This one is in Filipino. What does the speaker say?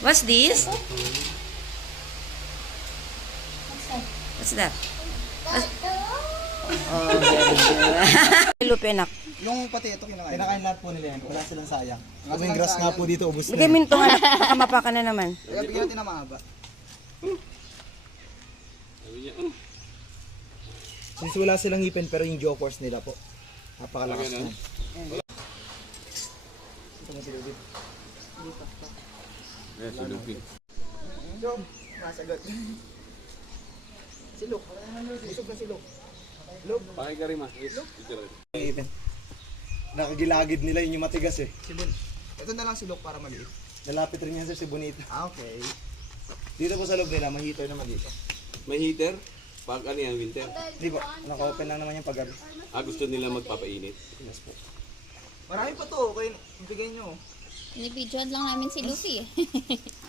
What's this? What's that? Oh, very good. Lupinak. Yung pati ito kinakain. Kinakain lahat po nila yan. Wala silang sayang. Wala Kaming silang grass nga sayang. po dito, ubos Lagay na. mo itong anak. Baka mapaka na naman. Kaya bigyan natin na mahaba. Since wala silang ngipin pero yung jaw force nila po. Napakalakas na. Ito mo si David. Yes, silupin. Jom, masagot. Silok. Busog na silok. Pakikarima. Yes, Yung ngipin. Nakagilagid nila yun yung matigas eh. Sibon. Ito na lang silok para maliit. Lalapit rin yan sir si Bonito. Okay. Dito po sa loob nila, may heater naman dito. May heater? Pag ano yan, winter? Di ba? Naka-open lang naman yung paggabi. Gusto nila magpapainit. Yes po. Marami pa to. Okay, ibigay nyo. Binibidyoan lang namin si Lucy eh.